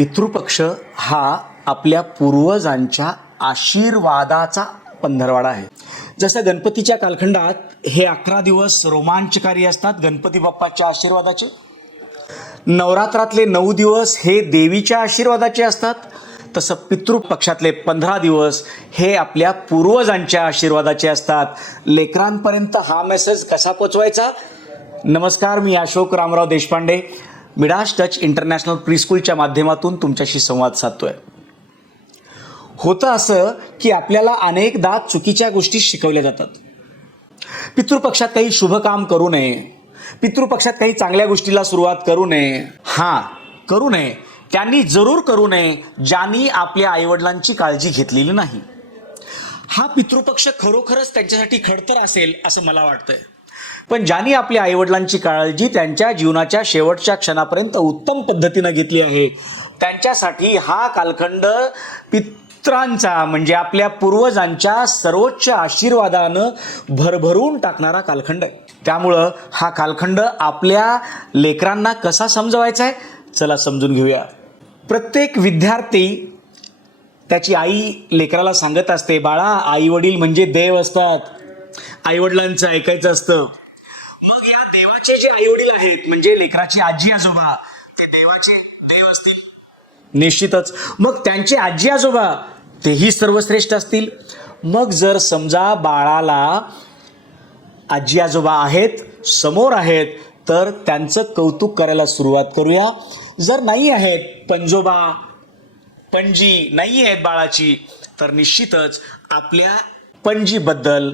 पितृपक्ष हा आपल्या पूर्वजांच्या आशीर्वादाचा पंधरवाडा आहे. जसं गणपतीच्या कालखंडात हे अकरा दिवस रोमांचकारी असतात गणपती बाप्पाच्या आशीर्वादाचे. नवरात्रातले नऊ दिवस हे देवीच्या आशीर्वादाचे असतात. तसं पितृपक्षातले पंधरा दिवस हे आपल्या पूर्वजांच्या आशीर्वादाचे असतात. लेकरांपर्यंत हा मेसेज कसा पोचवायचा? नमस्कार मी Ashok Ramrao Deshpande. Midas touch international प्रीस्कूलच्या माध्यमातून तुमच्याशी संवाद साधतोय. होतं असं की आपल्याला अनेकदा चुकीच्या गोष्टी शिकवल्या जातात. पितृपक्षात काही शुभ काम करू नये. पितृपक्षात काही चांगल्या गोष्टीला सुरुवात करू नये. हां करू नये. त्यांनी जरूर करू नये ज्यांनी आपल्या आईवडिलांची काळजी घेतलेली नाही. हा पितृपक्ष खरोखरच त्यांच्यासाठी खडतर असेल असं मला वाटतंय. पण ज्यांनी आपल्या आईवडिलांची काळजी त्यांच्या जीवनाच्या शेवटच्या क्षणापर्यंत उत्तम पद्धतीनं घेतली आहे त्यांच्यासाठी हा कालखंड पित्रांचा म्हणजे आपल्या पूर्वजांच्या सर्वोच्च आशीर्वादानं भरभरून टाकणारा कालखंड आहे. त्यामुळं हा कालखंड आपल्या लेकरांना कसा समजवायचा आहे चला समजून घेऊया. प्रत्येक विद्यार्थी त्याची आई लेकराला सांगत असते बाळा आई वडील म्हणजे देव असतात. आईवडिलांचं ऐकायचं असतं मग या देवाचे जे आई वडील आहेत म्हणजे लेकराची आजी आजोबा ते देवाचे देव असतील. निश्चितच. मग त्यांचे आजी आजोबा तेही सर्वश्रेष्ठ असतील. मग जर समजा बाळाला आजी आजोबा आहेत समोर आहेत तर त्यांचं कौतुक करायला सुरुवात करूया. जर नाही आहेत पंजोबा पणजी नाही आहेत बाळाची तर निश्चितच आपल्या पणजीबद्दल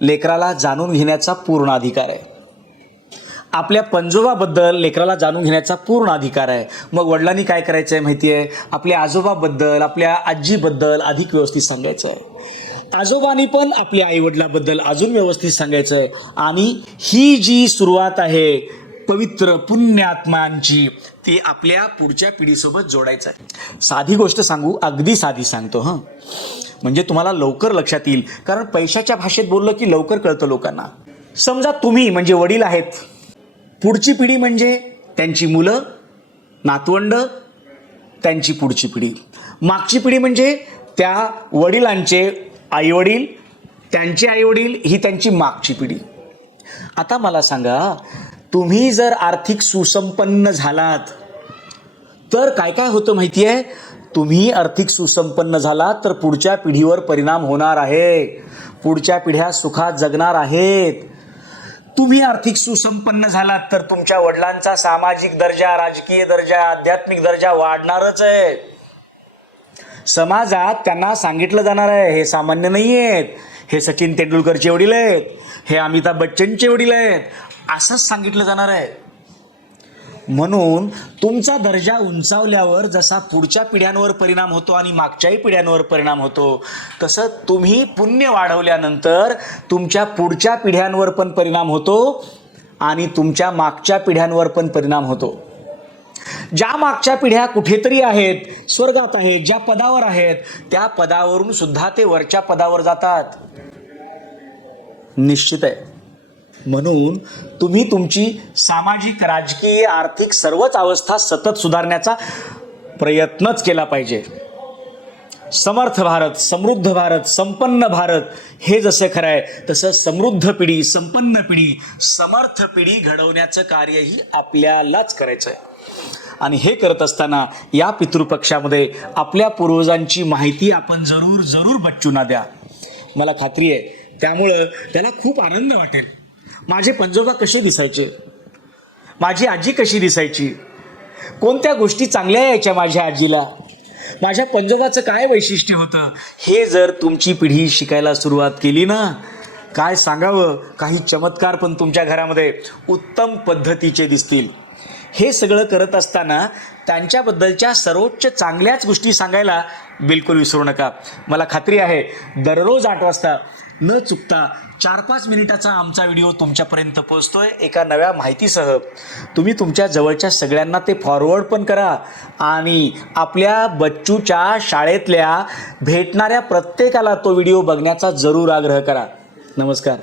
लेकराला जाणून घेण्याचा पूर्ण अधिकार आहे. आपल्या पंजोबाबद्दल लेकराला जाणून घेण्याचा पूर्ण अधिकार आहे. मग वडिलांनी काय करायचं आहे माहिती आहे आपल्या आजोबाबद्दल आपल्या आजीबद्दल अधिक व्यवस्थित सांगायचं आहे आजोबांनी पण आपल्या आईवडिलाबद्दल अजून व्यवस्थित सांगायचं आहे आणि ही जी सुरुवात आहे पवित्र पुण्यात्मांची ती आपल्या पुढच्या पिढीसोबत जोडायचं आहे साधी गोष्ट सांगू अगदी साधी सांगतो हां. म्हणजे तुम्हाला लवकर लक्षात येईल कारण पैशाच्या भाषेत बोललं की लवकर कळतं लोकांना. समजा तुम्ही म्हणजे वडील आहेत पुढची पिढी म्हणजे त्यांची मुलं नातवंड त्यांची पुढची पिढी. मागची पिढी म्हणजे त्या वडिलांचे आईवडील त्यांचे आईवडील ही त्यांची मागची पिढी. आता मला सांगा तुम्ही जर आर्थिक सुसंपन्न झालात तर काय काय होतं माहिती आहे तुम्ही आर्थिक सुसंपन्न झालात तर पुढच्या पिढीवर परिणाम होणार आहे. पुढच्या पिढ्या सुखात जगणार आहेत. तुम्ही आर्थिक सुसंपन्न झालात तर तुमच्या वडिलांचा सामाजिक दर्जा राजकीय दर्जा आध्यात्मिक दर्जा वाढणारच आहे. समाजात त्यांना सांगितलं जाणार आहे हे सामान्य नाही आहेत हे सचिन तेंडुलकरचे वडील आहेत हे अमिताभ बच्चनचे वडील आहेत. असंच सांगितलं जाणार आहे. म्हणून तुमचा दर्जा उंचावल्यावर जसा पुढच्या पिढ्यांवर परिणाम होतो आणि मागच्याही पिढ्यांवर परिणाम होतो तसं तुम्ही पुण्य वाढवल्यानंतर तुमच्या पुढच्या पिढ्यांवर पण परिणाम होतो आणि तुमच्या मागच्या पिढ्यांवर पण परिणाम होतो. ज्या मागच्या पिढ्या कुठेतरी आहेत स्वर्गात आहेत ज्या पदावर आहेत त्या पदावरून सुद्धा ते वरच्या पदावर जातात. निश्चित आहे. म्हणून तुम्ही तुमची सामाजिक राजकीय आर्थिक सर्वच अवस्था सतत सुधारण्याचा प्रयत्नच केला पाहिजे. समर्थ भारत समृद्ध भारत संपन्न भारत हे जसं खरं आहे तसं समृद्ध पिढी संपन्न पिढी समर्थ पिढी घडवण्याचं कार्यही आपल्यालाच करायचं आहे आणि हे करत असताना या पितृपक्षामध्ये आपल्या पूर्वजांची माहिती आपण जरूर जरूर बच्चूना द्या. मला खात्री आहे त्यामुळं त्याला खूप आनंद वाटेल. माझे पंजोबा कसे दिसायचे? माझी आजी कशी दिसायची? कोणत्या गोष्टी चांगल्या यायच्या माझ्या आजीला? माझ्या पंजोबाचं काय वैशिष्ट्य होतं? हे जर तुमची पिढी शिकायला सुरुवात केली ना काय सांगावं? काही चमत्कार पण तुमच्या घरामध्ये उत्तम पद्धतीचे दिसतील. हे सगळं करत असताना त्यांच्याबद्दलच्या सर्वोच्च चांगल्याच गोष्टी सांगायला बिलकुल विसरू नका. मला खात्री आहे दररोज आठ वाजता न चुकता चार पाच मिनिटाचा आमचा व्हिडिओ तुमच्यापर्यंत पोहोचतोय एका नव्या माहितीसह. तुम्ही तुमच्या जवळच्या सगळ्यांना ते फॉरवर्ड पण करा आणि आपल्या बच्चूच्या शाळेतल्या भेटणाऱ्या प्रत्येकाला तो व्हिडिओ बघण्याचा जरूर आग्रह करा. नमस्कार.